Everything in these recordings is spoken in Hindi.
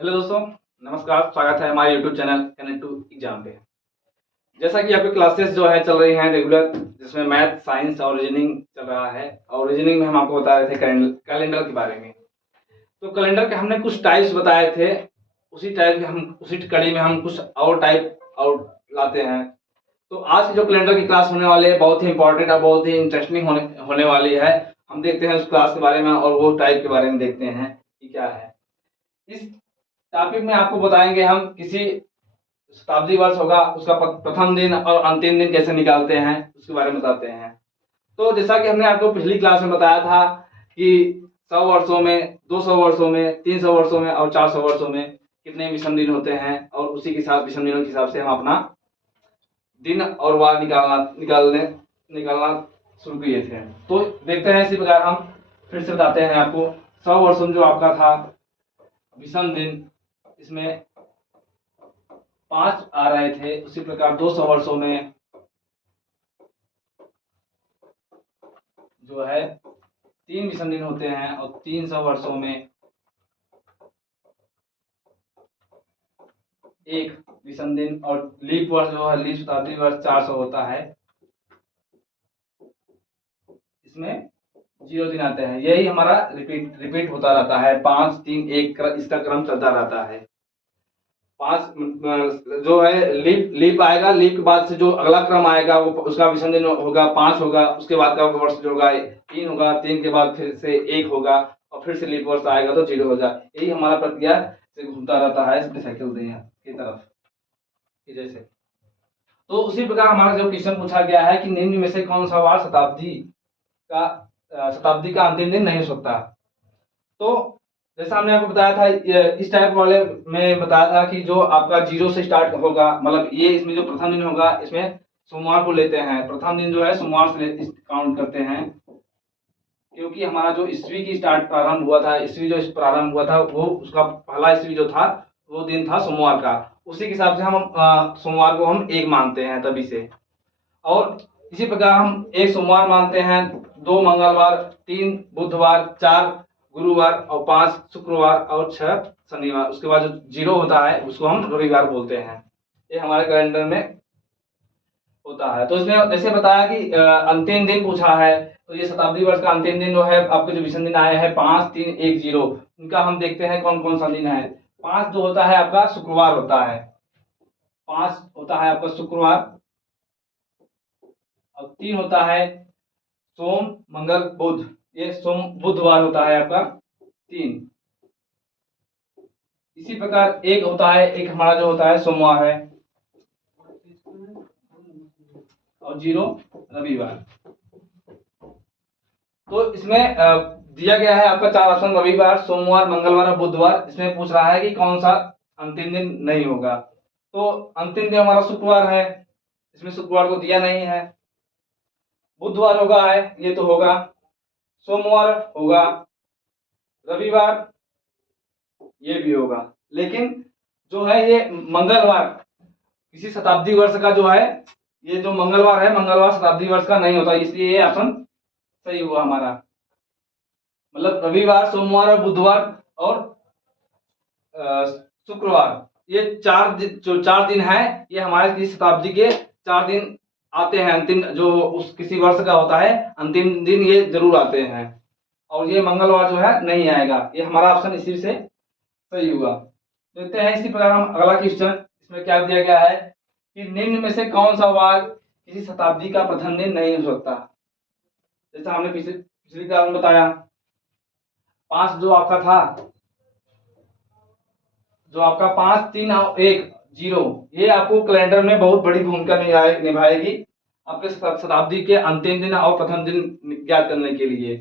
हेलो दोस्तों, नमस्कार। स्वागत है हमारे YouTube channel connect to exam पे। जैसा कि आपकी क्लासेस जो है चल रही हैं रेगुलर, जिसमें मैथ, साइंस और रीजनिंग चल रहा है। और रीजनिंग में हम आपको बता रहे थे कैलेंडर के बारे में। तो कैलेंडर के हमने कुछ टाइप्स बताए थे, उसी कड़ी में हम कुछ और टाइप और लाते हैं। तो आज की जो कैलेंडर की क्लास होने वाली है बहुत ही इंपॉर्टेंट और बहुत ही इंटरेस्टिंग होने वाली है। हम देखते हैं उस क्लास के बारे में और वो टाइप के बारे में देखते हैं कि क्या है। इस टॉपिक में आपको बताएंगे हम किसी शताब्दी वर्ष होगा उसका प्रथम दिन और अंतिम दिन कैसे निकालते हैं उसके बारे में बताते हैं। तो जैसा कि हमने आपको पिछली क्लास में बताया था कि 100 वर्षों में, 200 वर्षों में, 300 वर्षों में और 400 वर्षों में कितने विषम दिन होते हैं, और उसी के साथ विषम दिनों के हिसाब से हम अपना दिन और वार निकालना शुरू किए थे। तो देखते हैं इसी प्रकार हम फिर से बताते हैं आपको। 100 वर्षों में जो आपका था विषम दिन, इसमें 5 आ रहे थे। उसी प्रकार 200 वर्षों में जो है 3 विषम दिन होते हैं, और 300 वर्षों में 1 विषम दिन, और लीप वर्ष जो है, लीप शताब्दी वर्ष 400 होता है, इसमें 0 दिन आते हैं। यही हमारा रिपीट होता रहता है। 5 3 1 इसका क्रम चलता रहता है। 5 जो है लीप आएगा, लीप के बाद से जो अगला क्रम आएगा वो उसका विषम दिन होगा 5 होगा। उसके बाद का वर्ष जो होगा 3 होगा, 3 के बाद फिर से 1 होगा, और फिर से लीप वर्ष आएगा तो 0 होगा। यही हमारा प्रक्रिया से घूमता रहता है साइकिल की तरफ जैसे। तो उसी प्रकार हमारा जो क्वेश्चन पूछा गया है कि निम्न में से कौन सा वार शताब्दी का अंतिम दिन नहीं हो सकता। तो जैसा हमने आपको बताया था, इस टाइप वाले में बताया था कि जो आपका 0 से स्टार्ट होगा, मतलब ये इसमें जो प्रथम दिन होगा इसमें सोमवार को लेते हैं। प्रथम दिन जो है सोमवार से काउंट करते हैं, क्योंकि हमारा जो ईस्वी की प्रारंभ हुआ था, ईस्वी जो प्रारंभ हुआ था वो उसका पहला ईस्वी जो था वो दिन था सोमवार का। उसी के हिसाब से हम सोमवार को हम 1 मानते हैं तभी से। और इसी प्रकार हम 1 सोमवार मानते हैं, 2 मंगलवार, 3 बुधवार, 4 गुरुवार और 5 शुक्रवार और 6 शनिवार। उसके बाद जो 0 होता है उसको हम रविवार बोलते हैं। ये हमारे कैलेंडर में होता है। तो इसमें जैसे बताया कि अंतिम दिन पूछा है, तो ये शताब्दी वर्ष का अंतिम दिन जो है, आपके जो विषम दिन आए हैं 5 3 1 0, उनका हम देखते हैं कौन कौन सा दिन है। 5 जो होता है आपका शुक्रवार होता है, 5 होता है आपका शुक्रवार। और 3 होता है सोम मंगल बुध, ये सोम बुधवार होता है आपका 3। इसी प्रकार 1 होता है, 1 हमारा जो होता है सोमवार है, और 0 रविवार। तो इसमें दिया गया है आपका 4 ऑप्शन, रविवार, सोमवार, मंगलवार और बुधवार। इसमें पूछ रहा है कि कौन सा अंतिम दिन नहीं होगा। तो अंतिम दिन हमारा शुक्रवार है, इसमें शुक्रवार को दिया नहीं है। बुधवार होगा है, ये तो होगा। सोमवार होगा, रविवार ये भी होगा। लेकिन जो है ये मंगलवार किसी शताब्दी वर्ष का जो है, ये जो मंगलवार है, मंगलवार शताब्दी वर्ष का नहीं होता, इसलिए ये ऑप्शन सही हुआ हमारा। मतलब रविवार, सोमवार और बुधवार और शुक्रवार, ये जो 4 दिन है, ये हमारे किसी शताब्दी के 4 दिन आते हैं। अंतिम जो उस किसी वर्ष का होता है अंतिम दिन ये जरूर आते हैं, और ये मंगलवार जो है नहीं आएगा। ये हमारा ऑप्शन इसी से सही हुआ। देखते हैं इसी प्रकार हम अगला क्वेश्चन। इसमें क्या दिया गया है कि निम्न में से कौन सा वार किसी शताब्दी का प्रथम दिन नहीं हो सकता। जैसा हमने पिछली क्लास में बताया, 5 जो आपका था, जो आपका 5 3 और 1 0, ये आपको कैलेंडर में बहुत बड़ी भूमिका निभाएगी आपके शताब्दी के अंतिम दिन और प्रथम दिन ज्ञात करने के लिए।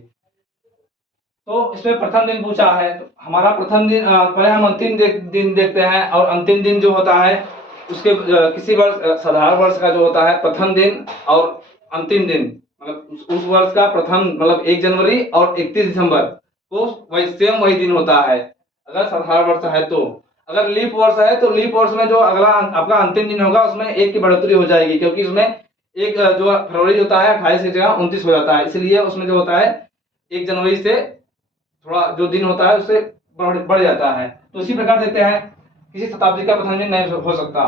तो इसमें प्रथम दिन पूछा है, तो हमारा प्रथम दिन पहले हम अंतिम दिन देखते हैं। और अंतिम दिन जो होता है उसके किसी वर्ष साधारण वर्ष का जो होता है प्रथम दिन और अंतिम दिन, मतलब उस वर्ष का प्रथम, मतलब 1 जनवरी और 31 दिसंबर को वही दिन होता है, अगर साधारण वर्ष है तो। अगर लीप वर्ष है तो लीप वर्ष में जो अगला आपका अंतिम दिन होगा उसमें 1 की बढ़ोतरी हो जाएगी, क्योंकि उसमें एक जो फरवरी होता है 28 की जगह 29 हो जाता है, इसलिए उसमें जो होता है 1 जनवरी से थोड़ा जो दिन होता है उससे बढ़ जाता है। तो इसी प्रकार देखते हैं किसी शताब्दी का प्रथम दिन नहीं हो सकता।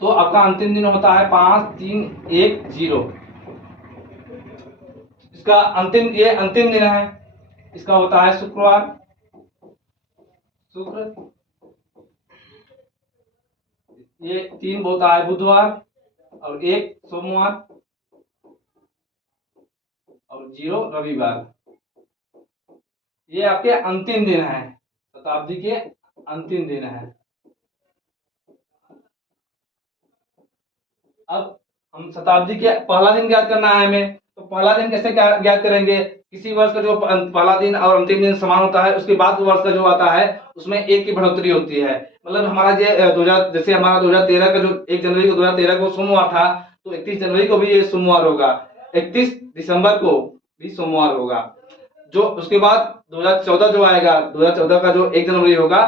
तो आपका अंतिम दिन होता है 5310। इसका ये अंतिम दिन है, इसका होता है शुक्रवार, शुक्र। ये 3 होता है बुधवार और 1 सोमवार और 0 रविवार। ये आपके अंतिम दिन है, शताब्दी के अंतिम दिन है। अब हम शताब्दी के पहला दिन ज्ञात करना है हमें, तो पहला दिन कैसे ज्ञात करेंगे? किसी वर्ष का जो पहला दिन और अंतिम दिन समान होता है, उसके बाद वर्ष का जो आता है उसमें 1 की बढ़ोतरी होती है। मतलब हमारा जैसे हमारा 2013 का जो 1 जनवरी को 2013 को सोमवार था, तो 31 जनवरी को भी ये सोमवार होगा, 31 दिसंबर को भी सोमवार होगा। जो उसके बाद 2014 जो आएगा, 2014 का जो 1 जनवरी होगा,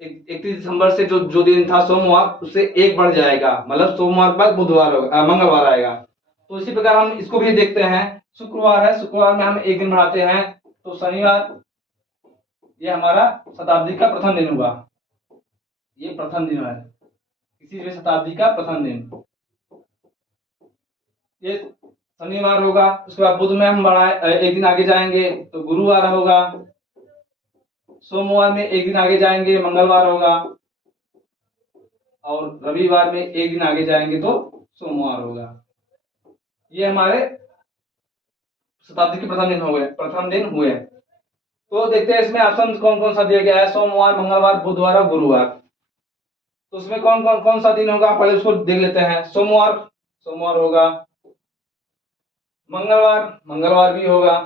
31 दिसंबर से जो दिन था सोमवार, उससे 1 बढ़ जाएगा, मतलब सोमवार के बाद बुधवार होगा, मंगलवार आएगा। तो इसी प्रकार हम इसको भी देखते हैं। शुक्रवार है, शुक्रवार में हम 1 दिन बढ़ाते हैं, तो शनिवार, ये हमारा शताब्दी का प्रथम दिन हुआ। ये प्रथम दिन है किसी भी शताब्दी का प्रथम दिन, ये शनिवार होगा। उसके बाद बुध में हम बढ़ाए 1 दिन आगे जाएंगे तो गुरुवार होगा। सोमवार में 1 दिन आगे जाएंगे, मंगलवार होगा। और रविवार में 1 दिन आगे जाएंगे तो सोमवार होगा। ये हमारे शताब्दी के प्रथम दिन हुए। तो देखते हैं इसमें ऑप्शन कौन कौन सा दिया गया है। सोमवार, मंगलवार, बुधवार और गुरुवार। तो उसमें कौन सा दिन होगा, पहले उसको देख लेते हैं। सोमवार होगा, मंगलवार भी होगा,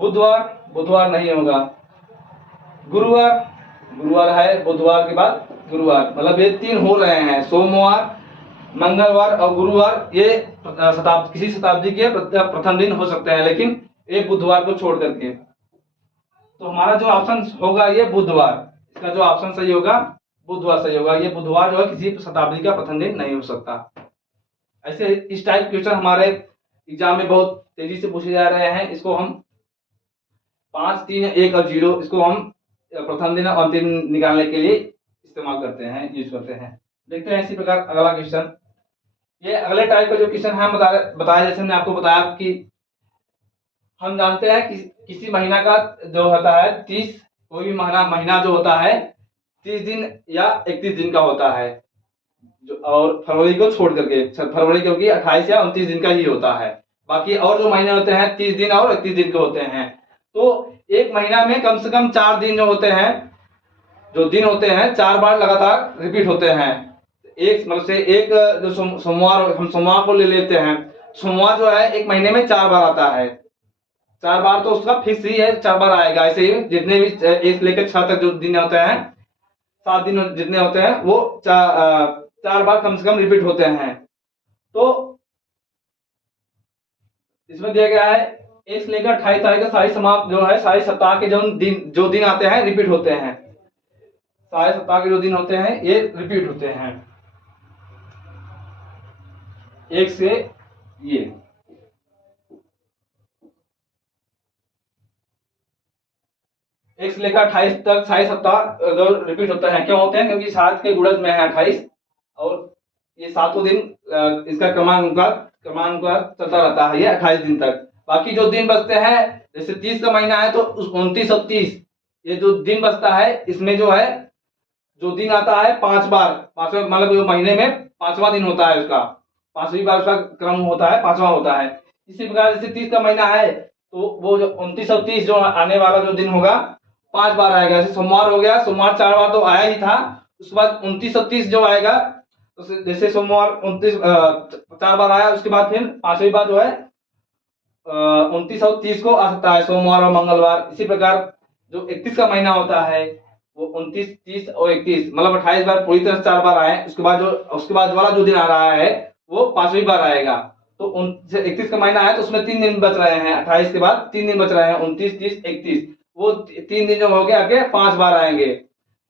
बुधवार नहीं होगा, गुरुवार है, बुधवार के बाद गुरुवार, मतलब ये 3 हो रहे हैं, सोमवार, मंगलवार और गुरुवार। ये किसी शताब्दी के प्रथम दिन हो सकते हैं, लेकिन एक बुधवार को छोड़ करके। तो हमारा जो ऑप्शन होगा ये बुधवार, इसका जो ऑप्शन सही होगा बुधवार सही होगा। ये बुधवार जो है किसी शताब्दी का प्रथम दिन नहीं हो सकता। ऐसे इस टाइप क्वेश्चन हमारे एग्जाम में बहुत तेजी से पूछे जा रहे हैं। इसको हम 5, 3, 1 और 0, इसको हम प्रथम दिन और अंतिम निकालने के लिए इस्तेमाल करते हैं, यूज करते हैं। देखते हैं इसी प्रकार अगला क्वेश्चन। ये अगले टाइप का जो क्वेश्चन है बताया, जैसे मैंने आपको बताया कि हम जानते हैं कि किसी महीना का जो होता है 30, कोई भी महीना जो होता है 30 दिन या 31 दिन का होता है, और फरवरी को छोड़ करके, फरवरी क्योंकि 28 या 29 दिन का ही होता है। बाकी और जो महीने होते हैं 30 दिन और 31 दिन के होते हैं। तो एक महीना में कम से कम 4 दिन जो होते हैं, 4 बार लगातार रिपीट होते हैं। एक मतलब से एक जो सोमवार, हम सोमवार को ले लेते हैं। सोमवार जो है एक महीने में 4 बार आता है। 4 बार तो उसका फिक्स ही है, 4 बार आएगा। ऐसे ही जितने भी 1 से लेकर 6 तक जो दिन होते हैं, 7 दिन जितने होते हैं, वो 4 बार कम से कम रिपीट होते हैं। तो इसमें दिया गया है 1 से लेकर 28 तारीख का सारी समाप्त जो है, सारे सप्ताह के जो दिन आते हैं रिपीट होते हैं। सारे सप्ताह के जो दिन होते हैं ये रिपीट होते हैं। 1 से ये 1 से लेकर 28 तक सारे सप्ताह जो रिपीट होते हैं, क्यों होते हैं? क्योंकि 7 के गुणज में है 28, और ये 7 दिन इसका क्रमानुसार चलता रहता है, ये 28 दिन तक। बाकी जो दिन बचते हैं, जैसे 30 का महीना है तो 29 और 30, ये जो दिन बचता है, इसमें जो है जो दिन आता है 5 बार, 5वें मतलब जो महीने में 5वां दिन होता है, उसका 5वीं बार उसका क्रम होता है, 5वां होता है। इसी प्रकार जैसे 30 का महीना है तो वो जो 29 और 30 जो आने वाला जो दिन होगा 5 बार आएगा। जैसे सोमवार हो गया, सोमवार 4 बार तो आया ही था। उसके बाद 29 और 30 जो आएगा, तो जैसे सोमवार 29 4 बार आया, उसके बाद फिर 5वीं बार जो है 29 और 30 को आ सकता है, सोमवार और मंगलवार। इसी प्रकार जो 31 का महीना होता है वो 29, 30 और 31, मतलब 28 बार पूरी तरह से 4 बार आए। उसके बाद वाला जो दिन आ रहा है वो 5वीं बार आएगा। तो 31 का महीना है तो उसमें 3 दिन बच रहे हैं, 28 के बाद 3 दिन बच रहे हैं, 29, 30, 31। वो 3 दिन जो हो गए आगे 5 बार आएंगे।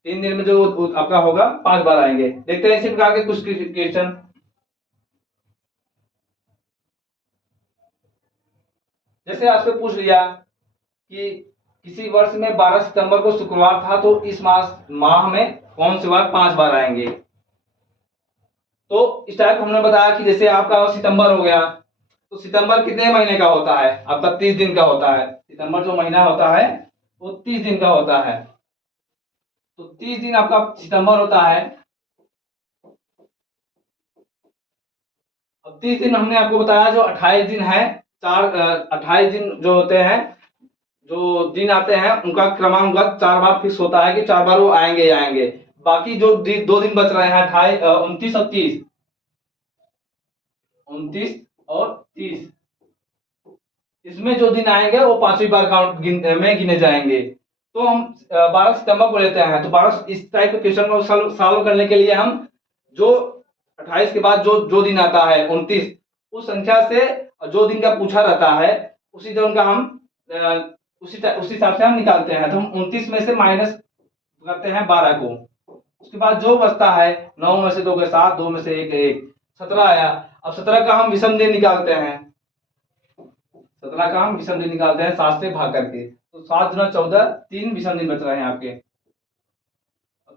3 दिन में जो आपका होगा 5 बार आएंगे। देखते हैं इसी प्रकार के कुछ क्वेश्चन। जैसे आपसे पूछ लिया कि किसी वर्ष में 12 सितंबर को शुक्रवार था तो इस माह में कौन से वार 5 बार आएंगे। तो इस टाइप हमने बताया कि जैसे आपका सितंबर हो गया, तो सितंबर कितने महीने का होता है, आपका 30 दिन का होता है। सितंबर जो महीना होता है वो 30 दिन का होता है। तो 30 दिन आपका सितंबर होता है। अब 30 दिन हमने आपको बताया जो 28 दिन है, 28 दिन जो होते हैं, जो दिन आते हैं उनका क्रमांक 4 बार फिक्स होता है कि 4 बार वो आएंगे ही आएंगे। बाकी जो 2 दिन बच रहे हैं 29 और 30, 29 और 30, इसमें जो दिन आएंगे वो 5वीं बार में गिने जाएंगे। तो हम 12 सितंबर को लेते हैं। तो 12 इस टाइप के क्वेश्चन को सॉल्व करने के लिए हम जो 28 के बाद जो जो दिन आता है 29, उस संख्या से जो दिन का पूछा रहता है उसी दिन का हम उसी हिसाब से हम निकालते हैं। तो हम 29 में से माइनस करते हैं 12 को, उसके बाद जो बचता है 9 में से 2 के 7, 2 में से 1 1, 17 आया। अब 17 का हम विषम दिन निकालते हैं। 17 का हम विषम दिन निकालते हैं 7 से भाग करके। तो 7 गुना 14, 3 विषम दिन बच रहे हैं आपके।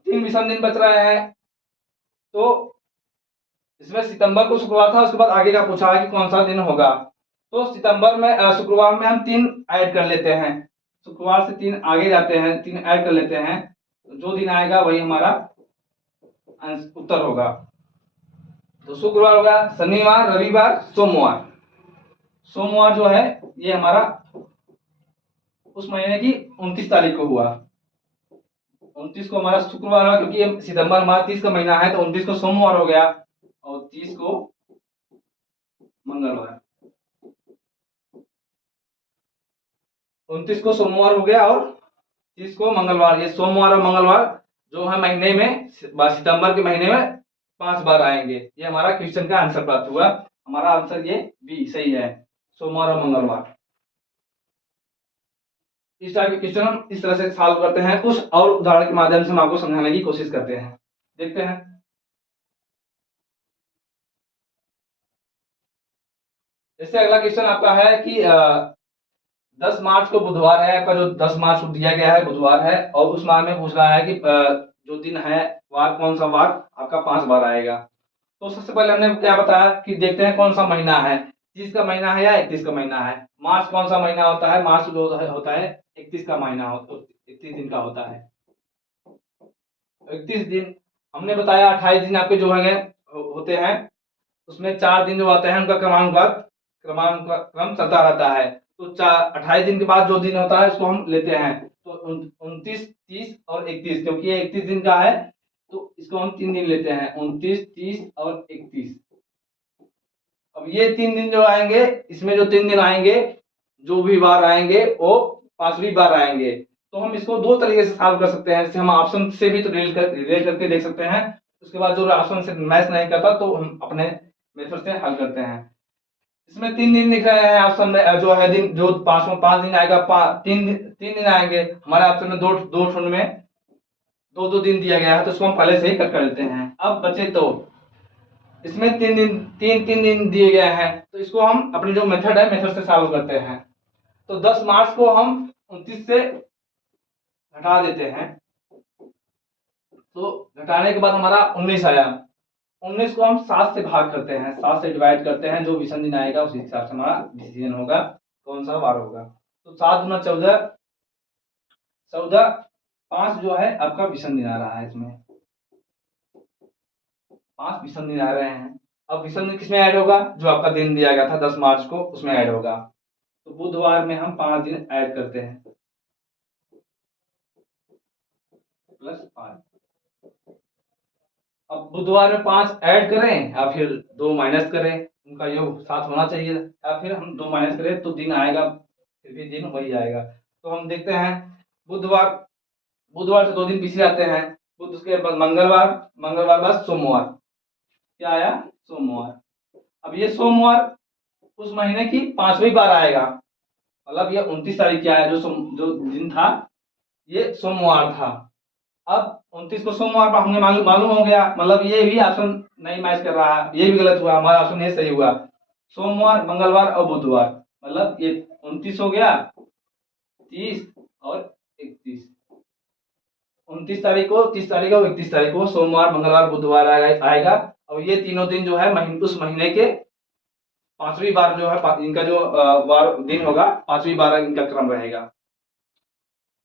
3 विषम दिन बच रहे हैं। तो इसमें सितंबर को शुक्रवार था, उसके बाद आगे का पूछा है कि कौन सा दिन होगा। तो सितंबर में शुक्रवार में हम 3 ऐड कर लेते हैं। शुक्रवार से 3 आगे जाते हैं, 3 ऐड कर लेते हैं। तो जो दिन आएगा वही हमारा उत्तर होगा। तो शुक्रवार होगा, शनिवार, रविवार, सोमवार। सोमवार जो है ये हमारा उस महीने की 29 तारीख को हुआ। 29 को हमारा शुक्रवार हुआ, क्योंकि ये सितंबर हमारा 30 का महीना है, तो 29 को सोमवार हो गया और 30 को मंगलवार। 29 को सोमवार हो गया और 30 को मंगलवार। ये सोमवार और मंगलवार जो है महीने में, सितंबर के महीने में 5 बार आएंगे। ये हमारा क्वेश्चन का आंसर प्राप्त हुआ। हमारा आंसर ये बी सही है, सोमवार और मंगलवार। इस टाइप के क्वेश्चन हम इस तरह से सॉल्व करते हैं। कुछ और उदाहरण के माध्यम से हम आपको समझाने की कोशिश करते हैं, देखते हैं। जैसे अगला क्वेश्चन आपका है कि 10 मार्च को बुधवार है, आपका जो 10 मार्च को दिया गया है बुधवार है, और उस माह में पूछ रहा है कि जो दिन है वार कौन सा वार आपका 5 बार आएगा। तो सबसे पहले हमने क्या बताया कि देखते हैं कौन सा महीना है, 30 का महीना है या 31 का महीना है। मार्च कौन सा महीना होता है, मार्च जो होता है 31 का महीना, 31 दिन का होता है। 31 दिन हमने बताया, 28 दिन आपके जो है होते हैं, उसमें 4 दिन जो आते हैं उनका क्रम चलता रहता है। तो 28 दिन के बाद जो दिन होता है उसको हम लेते हैं। तो 29, 30 और 31, क्योंकि ये 31 दिन का है तो इसको हम 3 दिन लेते हैं, 29, 30 और 31। अब ये 3 दिन जो आएंगे, इसमें जो 3 दिन आएंगे, जो भी बार आएंगे वो 5वीं बार आएंगे। तो हम इसको 2 तरीके से सॉल्व कर सकते हैं। जैसे हम ऑप्शन से भी तो रिलेट करके देख सकते हैं, उसके बाद जो ऑप्शन से मैच नहीं करता तो हम अपने मेथड से हल करते हैं। इसमें 3 दिन लिख रहे हैं ऑप्शन में, जो है दिन जो 5 दिन आएगा, 3 दिन आएंगे हमारे ऑप्शन में। दो ठुंड में 2 दिन दिया गया है, तो उसको हम पहले से ही कट कर लेते हैं। अब बचे तो इसमें 3 दिन दिए गए हैं, तो इसको हम अपनी जो मेथड है मेथड से सॉल्व करते हैं। तो 10 मार्च को हम 29 से घटा देते हैं, तो घटाने के बाद हमारा 19 आया। 19 को हम 7 से भाग करते हैं, 7 से डिवाइड करते हैं, जो विषम दिन आएगा उसी हिसाब से हमारा डिसीजन होगा कौन सा वार होगा। तो 7 गुना 14, 14, 5 जो है आपका विषम दिन आ रहा है। इसमें 5 विषम दिन आ रहे हैं। अब विषम दिन किसमें ऐड होगा, जो आपका दिन दिया गया था 10 मार्च को उसमें ऐड होगा। तो बुधवार में हम 5 दिन ऐड करते हैं, +5। अब बुधवार में 5 ऐड करें या फिर 2 माइनस करें, उनका योग 7 होना चाहिए, या फिर हम 2 माइनस करें तो दिन आएगा, फिर भी दिन वही आएगा। तो हम देखते हैं, बुधवार बुधवार से 2 दिन पीछे आते हैं, बुध उसके बाद मंगलवार बाद सोमवार। क्या आया, सोमवार। अब ये सोमवार उस महीने की 5वीं बार आएगा, मतलब ये 29 तारीख क्या है, जो दिन था ये सोमवार था। अब 29 को सोमवार पर हमें मालूम हो गया, मतलब ये भी ऑप्शन नहीं मैच कर रहा है, ये भी गलत हुआ, हमारा ऑप्शन ये सही हुआ। सोमवार, मंगलवार और बुधवार, मतलब ये 29 हो गया, 30 और 31। 29 तारीख को, 30 तारीख को, 31 तारीख को सोमवार, मंगलवार, बुधवार आएगा। और ये तीनों दिन जो है उस महीने के पांचवी बार जो है इनका जो बार दिन होगा, पांचवी बार इनका क्रम रहेगा।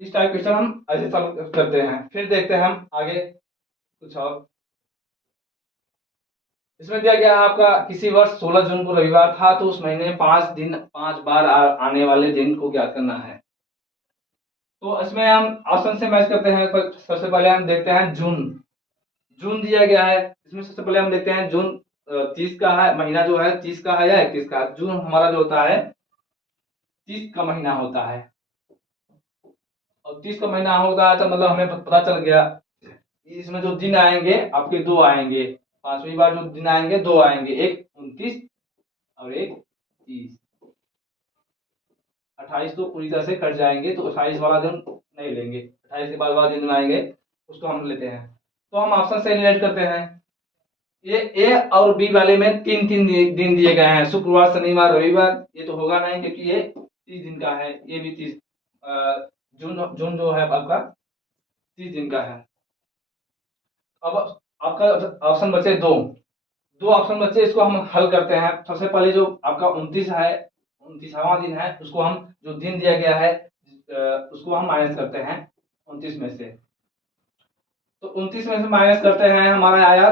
इस टाइप क्वेश्चन हम ऐसे सॉल्व करते हैं। फिर देखते हैं हम आगे कुछ और। इसमें दिया गया है आपका किसी वर्ष 16 जून को रविवार था, तो उस महीने में 5 बार आने वाले दिन को ज्ञात करना है। तो इसमें हम ऑप्शन से मैच करते हैं। सबसे पहले हम देखते हैं जून। जून दिया गया है, इसमें सबसे पहले हम देखते हैं जून 30 का है, महीना जो है 30 का है या 31 का। जून हमारा जो होता है 30 का महीना होता है, और 30 का महीना होता है तो मतलब हमें पता चल गया इसमें जो दिन आएंगे आपके दो आएंगे। पांचवी बार जो दिन आएंगे दो आएंगे, एक 29 और एक 30। 28 तो पूरी तरह से कट जाएंगे, तो 28 वाला दिन नहीं लेंगे। 28 के बाद वाला दिन आएंगे उसको हम लेते हैं। तो हम ऑप्शन से रिलेट करते हैं। ये ए और बी वाले में तीन तीन दिन दिए गए हैं, शुक्रवार, शनिवार, रविवार। ये तो होगा नहीं क्योंकि ये 30 दिन का है, ये भी 30 जून जो है आपका 30 दिन का है। अब आपका ऑप्शन बचे दो ऑप्शन बचे, इसको हम हल करते हैं। सबसे पहले जो आपका 29 है, 29वां दिन है, उसको हम जो दिन दिया गया है उसको हम माइनस करते हैं 29 में से। तो 29 में से माइनस करते हैं, हमारा आया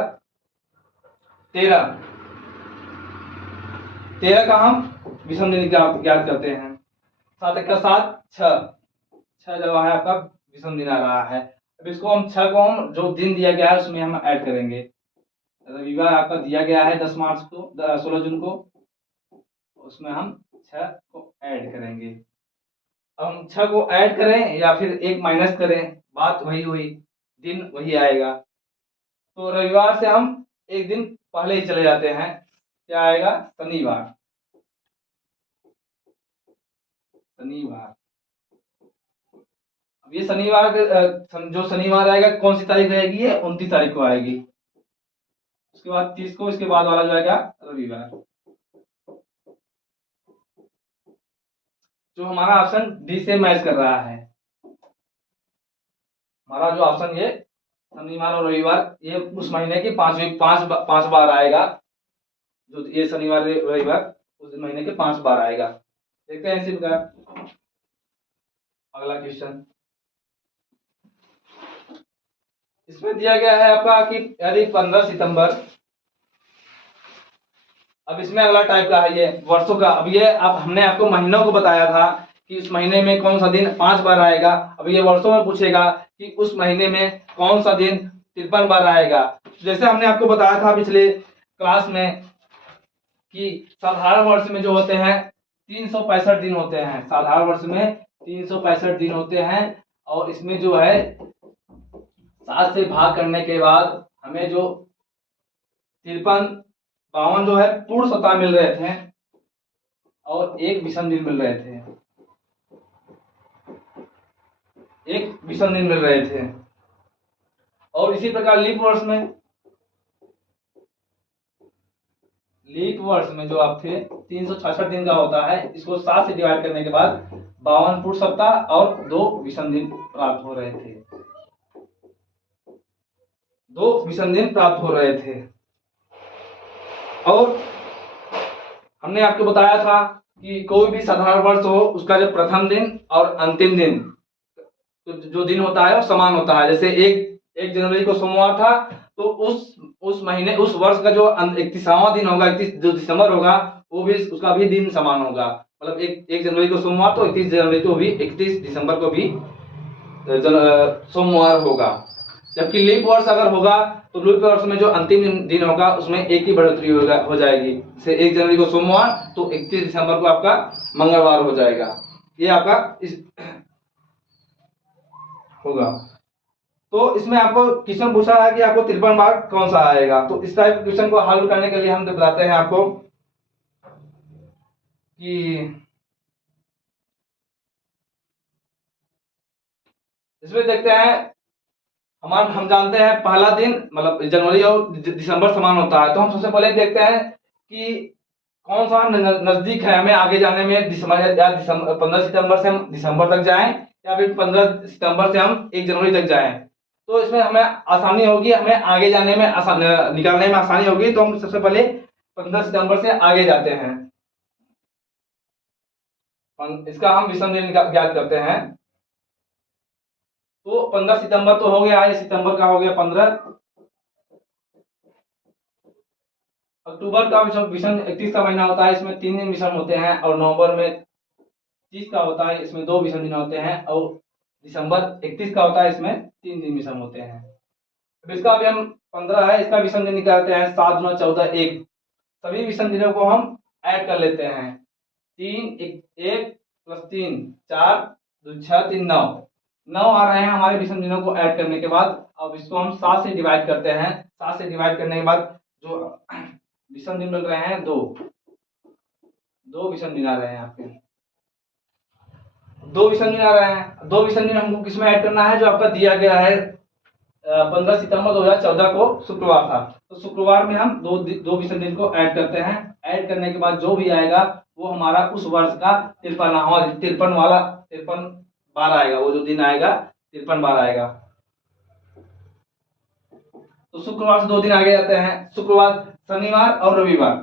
13। 13 का हम विषम दिन ज्ञात करते हैं। 7 का 7, 6 जो है आपका विषम दिन आ रहा है। अब इसको हम 6 को हम जो दिन दिया गया है उसमें हम ऐड करेंगे। रविवार आपका दिया गया है 10 मार्च को, 16 जून को, उसमें हम 6 को ऐड करेंगे। अब हम 6 को ऐड करें या फिर एक माइनस करें, बात वही हुई, दिन वही आएगा। तो रविवार से हम एक दिन पहले ही चले जाते हैं, क्या आएगा? शनिवार। शनिवार, अब ये शनिवार जो शनिवार आएगा कौन सी तारीख रहेगी? ये 29 तारीख को आएगी। उसके बाद 30 को, इसके बाद वाला जो आएगा रविवार। जो हमारा ऑप्शन डी से मैच कर रहा है। हमारा जो ऑप्शन ये शनिवार और रविवार, ये उस महीने की पांच बार आएगा। जो ये शनिवार रविवार उस महीने के 5 बार आएगा। देखते हैं इसी प्रकार अगला क्वेश्चन। इसमें दिया गया है आपका कि यदि 15 सितंबर, अब इसमें अगला टाइप का है ये वर्षों का। अब ये अब हमने आपको महीनों को बताया था कि उस महीने में कौन सा दिन 5 बार आएगा। अब ये वर्षों में पूछेगा कि उस महीने में कौन सा दिन 53 बार आएगा। जैसे हमने आपको बताया था पिछले क्लास में कि साधारण वर्ष में जो होते हैं 365 दिन होते हैं। साधारण वर्ष में 365 दिन होते हैं, और इसमें जो है 7 से भाग करने के बाद हमें जो 52 जो है पूर्ण सप्ताह मिल रहे थे, और एक विषम दिन मिल रहे थे। एक विषम दिन मिल रहे थे। और इसी प्रकार लीप वर्ष में जो आप थे 366 दिन का होता है। इसको 7 से डिवाइड करने के बाद 52 पूर्ण सप्ताह और 2 विषम दिन प्राप्त हो रहे थे। 2 विषम दिन प्राप्त हो रहे थे। और हमने आपको बताया था कि कोई भी साधारण वर्ष हो, उसका जो प्रथम दिन और अंतिम दिन तो जो दिन होता है वो समान होता है। जैसे 1 जनवरी को सोमवार था, तो उस महीने उस वर्ष का जो 31वां दिन होगा, 31 जो दिसंबर होगा, वो भी उसका भी दिन समान होगा। मतलब 1 जनवरी को सोमवार तो 31 जनवरी को भी, 31 दिसंबर को भी सोमवार होगा। जबकि लीप वर्ष अगर होगा तो लीप वर्ष में जो अंतिम दिन होगा उसमें एक ही बढ़ोतरी हो जाएगी। जैसे 1 जनवरी को सोमवार तो 31 दिसंबर को आपका मंगलवार हो जाएगा। ये आपका इस होगा। तो इसमें आपको क्वेश्चन पूछा है कि आपको 53 बार कौन सा आएगा। तो इस टाइप क्वेश्चन को हल करने के लिए हम बताते हैं आपको कि इसमें देखते हैं हम जानते हैं पहला दिन मतलब जनवरी और दिसंबर समान होता है। तो हम सबसे पहले देखते हैं कि कौन सा नजदीक है हमें आगे जाने में, दिसंबर या 15 सितंबर से हम दिसंबर तक जाएं या फिर 15 सितंबर से हम 1 जनवरी तक जाएं, तो इसमें हमें आसानी होगी, हमें आगे जाने में निकालने में आसानी होगी। तो हम सबसे पहले 15 सितंबर से आगे जाते हैं। इसका हम विषम दिन ज्ञात करते हैं। तो 15 सितंबर तो हो गया है, सितंबर का हो गया 15। अक्टूबर का विषम 31 का महीना होता है, इसमें 3 दिन विषम होते हैं। और नवंबर में 30 का होता है, इसमें 2 विषम दिन होते हैं। और दिसंबर 31 का होता है, इसमें 3 दिन विषम होते हैं। अब इसका भी हम 15 है, इसका विषम दिन निकालते हैं। 7 9 14 1, सभी विषम दिनों को हम ऐड कर लेते हैं। 3 1 प्लस 3 4 2 6 3 9 9 आ रहे हैं हमारे विषम दिनों को ऐड करने के बाद। अब इसको हम 7 से डिवाइड करते हैं। 7 से डिवाइड करने के बाद जो विषम दिन मिल रहे हैं, 2 विषम दिन आ रहे हैं आपके। 2 विषम दिन आ रहे हैं। 2 विषम दिन हमको किसमें ऐड करना है, जो आपका दिया गया है 15 सितंबर 2014 को शुक्रवार था। तो शुक्रवार में हम दो विषम दिन को ऐड करते हैं। ऐड करने के बाद जो भी आएगा वो हमारा उस वर्ष का 53 बार आएगा। वो जो दिन आएगा 53 बार आएगा। तो शुक्रवार से 2 दिन आगे जाते हैं। शुक्रवार, शनिवार और रविवार।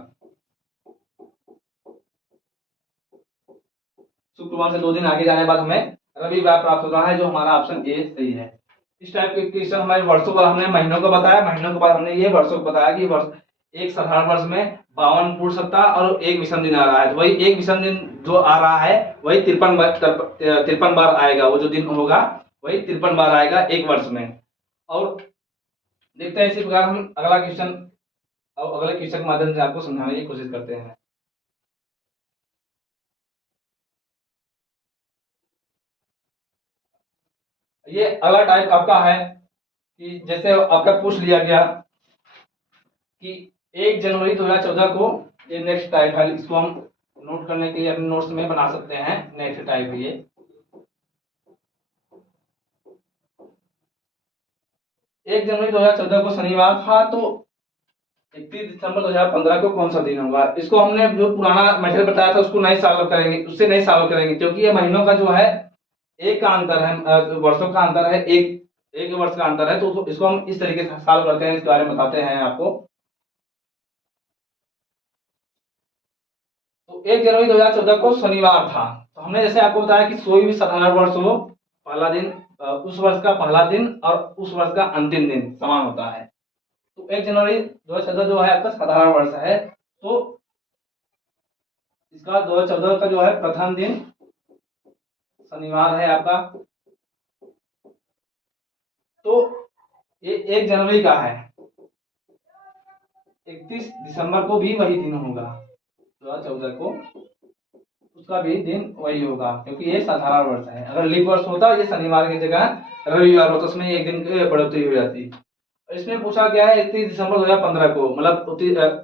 शुक्रवार से 2 दिन आगे जाने के बाद हमें रविवार प्राप्त हो रहा है, जो हमारा ऑप्शन ए सही है। इस टाइप के क्वेश्चन हमारे वर्षों का, हमने महीनों को बताया, महीनों के बाद हमने ये वर्षों को बताया कि वर्ष एक साधारण वर्ष में 52 पूर्ण सप्ताह और 1 विषम दिन आ रहा है। तो वही 1 विषम दिन जो आ रहा है वही 53 बार आएगा। वो जो दिन होगा वही 53 बार आएगा एक वर्ष में। और देखते हैं इसी प्रकार हम अगला क्वेश्चन और अगले क्वेश्चन के माध्यम से आपको समझाने की कोशिश करते हैं। ये अगला टाइप आपका है कि जैसे आपका पूछ लिया गया कि 1 जनवरी 2014 को, ये नेक्स्ट टाइप है, इसको हम नोट करने के लिए अपने नोट्स में बना सकते हैं। नेक्स्ट टाइप ये 1 जनवरी 2014 को शनिवार था, तो 31 दिसंबर 2015 को कौन सा दिन होगा। इसको हमने जो पुराना मेथड बताया था उसको नहीं सॉल्व करेंगे, उससे नहीं सॉल्व करेंगे, क्योंकि ये महीनों का जो है एक का अंतर है, वर्षों का अंतर है, एक वर्ष का अंतर है। तो इसको हम इस तरीके से सॉल्व करते हैं, इसके बारे में बताते हैं आपको। तो 1 जनवरी 2014 को शनिवार था। तो हमने जैसे आपको बताया कि कोई भी साधारण वर्ष हो, पहला दिन उस वर्ष का पहला दिन और उस वर्ष का अंतिम दिन समान होता है। तो 1 जनवरी 2014 जो है आपका साधारण वर्ष है। तो इसका 2014 का जो है प्रथम दिन शनिवार है आपका। तो ये 1 जनवरी का है, 31 दिसंबर को भी वही दिन होगा 2014 को, उसका भी दिन वही होगा, क्योंकि ये साधारण वर्ष है। अगर लीप वर्ष होता ये शनिवार की जगह रविवार होता, उसमें एक दिन की बढ़ोतरी हो जाती। इसमें पूछा गया है 31 दिसंबर 2015 को, मतलब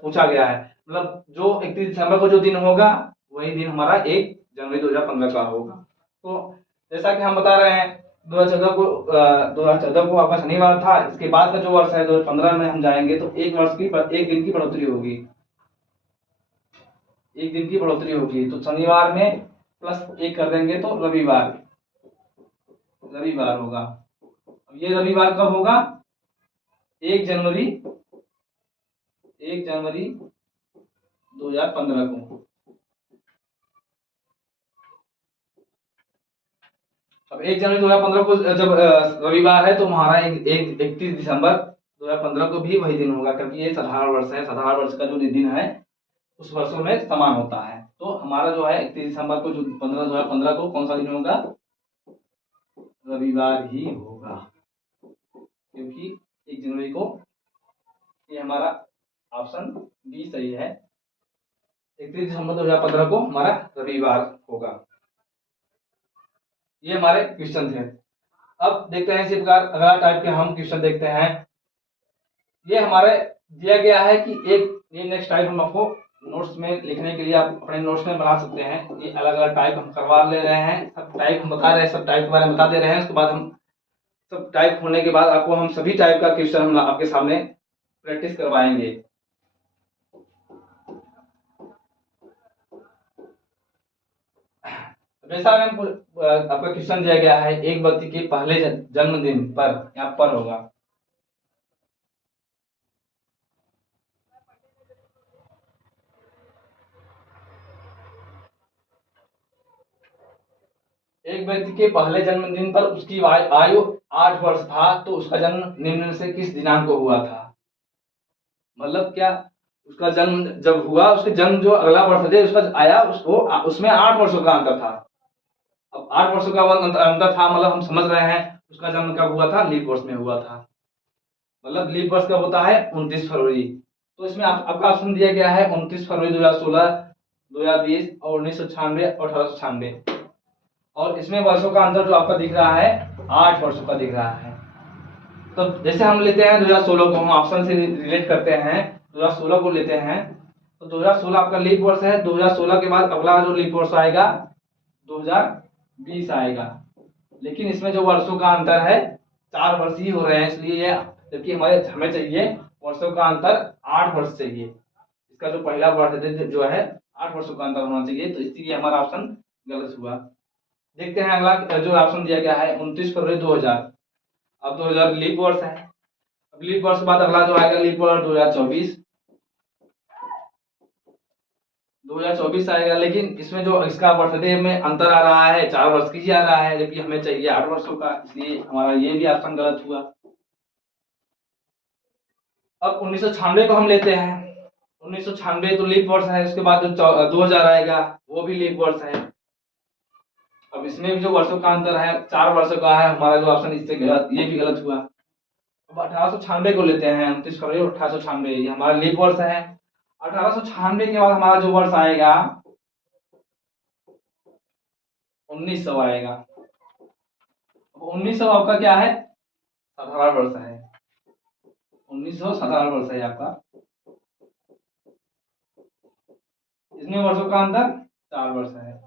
पूछा गया है, मतलब जो 31 दिसंबर को जो दिन होगा वही दिन हमारा 1 जनवरी 2015 का होगा। तो जैसा कि हम बता रहे हैं 2014 को आपका शनिवार था। इसके बाद का जो वर्ष है 2015 में हम जाएंगे तो एक दिन की बढ़ोतरी होगी, एक दिन की बढ़ोतरी होगी। तो शनिवार में प्लस 1 कर देंगे तो रविवार होगा। अब ये रविवार कब होगा, 1 जनवरी 2015 को। अब 1 जनवरी 2015 को जब रविवार है तो हमारा 31 दिसंबर 2015 को भी वही दिन होगा, क्योंकि ये साधारण वर्ष है। साधारण वर्ष का जो दिन है उस वर्षों में समान होता है। तो हमारा जो है 31 दिसंबर को जो 2015 को कौन सा दिन होगा, रविवार ही होगा, क्योंकि 1 जनवरी को, ये हमारा ऑप्शन बी सही है। 31 दिसंबर 2015 को हमारा रविवार होगा। ये हमारे क्वेश्चन थे। अब देखते हैं इसी प्रकार अगला टाइप के हम क्वेश्चन देखते हैं। ये हमारे दिया गया है कि ये नेक्स्ट टाइप हम आपको नोट्स में लिखने के लिए आप अपने नोट्स में बना सकते हैं। ये अलग अलग टाइप हम करवा ले रहे हैं, सब टाइप हम बता रहे हैं, सब टाइप के बारे में बता दे रहे हैं। उसके बाद हम सब टाइप होने के बाद आपको हम सभी टाइप का क्वेश्चन हम आपके सामने प्रैक्टिस करवाएंगे। जैसा आपका क्वेश्चन दिया गया है, एक व्यक्ति के पहले जन्मदिन पर, यहाँ पर होगा। एक व्यक्ति के पहले जन्मदिन पर उसकी आयु 8 वर्ष था, तो उसका जन्म निम्न से किस दिनांक को हुआ था? मतलब क्या, उसका जन्म जब हुआ, उसके जन्म जो अगला बर्थडे उसका आया, उसको उसमें 8 वर्षों का अंतर था। अब 8 वर्षों का अंतर था, मतलब हम समझ रहे हैं उसका जन्म कब हुआ था? लीप वर्ष में हुआ था। मतलब लीप वर्ष कब होता है? 29 फरवरी। तो इसमें आपका ऑप्शन दिया गया है 29 फरवरी 2016, 2020 और 1996 और 1896। और इसमें वर्षों का अंतर जो आपका दिख रहा है, 8 वर्षों का दिख रहा है। तो जैसे हम लेते हैं 2016 को, हम ऑप्शन से रिलेट करते हैं, 2016 को लेते हैं, तो 2016 आपका लीप वर्ष है। 2016 के बाद अगला जो लीप वर्ष आएगा 2020 आएगा। लेकिन इसमें जो वर्षों का अंतर है 4 वर्ष ही हो रहे हैं, इसलिए ये, जबकि हमें चाहिए वर्षों का अंतर 8 वर्ष चाहिए। इसका जो पहला बर्थडे जो है 8 वर्षों का अंतर होना चाहिए, तो इसलिए हमारा ऑप्शन गलत हुआ। देखते हैं अगला जो ऑप्शन दिया गया है 29 फरवरी 2000। अब 2000 लीप वर्ष है। अब लीप वर्ष के बाद अगला जो आएगा लीप वर्ष 2024। 2024 आएगा, लेकिन इसमें जो इसका बर्थडे में अंतर आ रहा है 4 वर्ष की ही आ रहा है, जबकि हमें चाहिए 8 वर्षों का, इसलिए हमारा ये भी ऑप्शन गलत हुआ। अब 1996 को हम लेते हैं। 1996 तो लीप वर्ष है। उसके बाद जो 2000 आएगा वो भी लीप वर्ष है। अब इसमें भी जो वर्षों का अंतर है 4 वर्षों का है, हमारा जो ऑप्शन इससे गलत, ये भी गलत हुआ। अब 1896 को लेते हैं। 29 फरवरी 1896, ये हमारा लीप वर्ष है। 1896 के बाद हमारा जो वर्ष आएगा 1900 आएगा। 1900 आपका क्या है? 17 वर्ष है। 1900 17 वर्ष है आपका। इसमें वर्षों का अंतर 4 वर्ष है।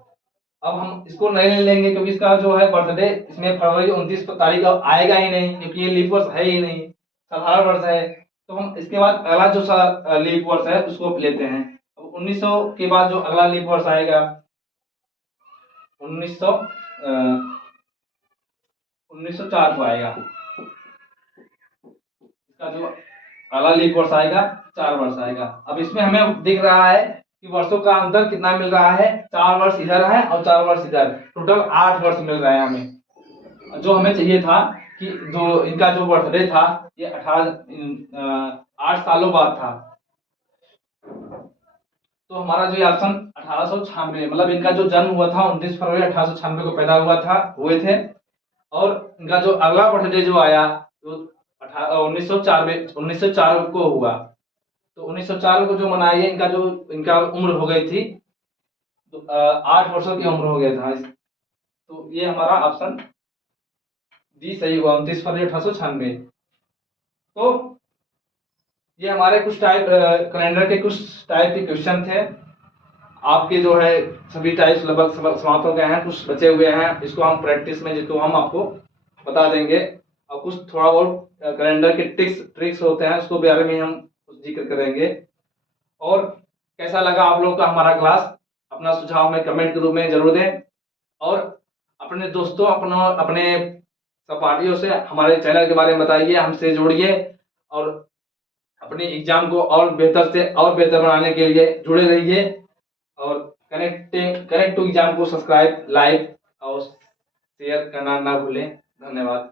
अब हम इसको नहीं ले लेंगे, क्योंकि इसका जो है बर्थडे इसमें फरवरी 29 तारीख आएगा ही नहीं, क्योंकि ये लीप वर्ष है ही नहीं, 17 वर्ष है। तो हम इसके बाद अगला जो लीप वर्ष है उसको लेते हैं। अब 1900 के बाद जो अगला लीप वर्ष आएगा 1900 1904 को आएगा। इसका जो अगला लीप वर्ष आएगा 4 वर्ष आएगा। अब इसमें हमें दिख रहा है कि वर्षों का अंतर कितना मिल रहा है, 4 वर्ष इधर है और 4 वर्ष इधर, टोटल 8 वर्ष मिल रहे हैं हमें। जो हमें चाहिए था कि जो इनका जो बर्थडे था ये 8 सालों बाद था। तो हमारा जो ऑप्शन 1896, मतलब इनका जो जन्म हुआ था 29 फरवरी 1896 को पैदा हुए थे। और इनका जो अगला बर्थडे जो आया तो 1904 को हुआ। तो 1904 को जो मनाइए, इनका उम्र हो गई थी, तो 8 वर्षों की उम्र हो गया था। तो ये हमारा ऑप्शन डी सही हुआ, 29 फरवरी 1896। तो ये हमारे कुछ टाइप कैलेंडर के कुछ टाइप के क्वेश्चन थे। आपके जो है सभी टाइप्स लगभग समाप्त हो गए हैं, कुछ बचे हुए हैं, इसको हम प्रैक्टिस में, जिसको हम आपको बता देंगे। और कुछ थोड़ा बहुत कैलेंडर के ट्रिक्स होते हैं, उसको बारे में हम कुछ जिक्र करेंगे। और कैसा लगा आप लोगों का हमारा क्लास, अपना सुझाव में कमेंट के रूप में जरूर दें। और अपने दोस्तों, अपने सहपाठियों से हमारे चैनल के बारे में बताइए, हमसे जोड़िए और अपने एग्जाम को और बेहतर से और बेहतर बनाने के लिए जुड़े रहिए। और कनेक्ट टू एग्जाम को सब्सक्राइब, लाइक और शेयर करना ना भूलें। धन्यवाद।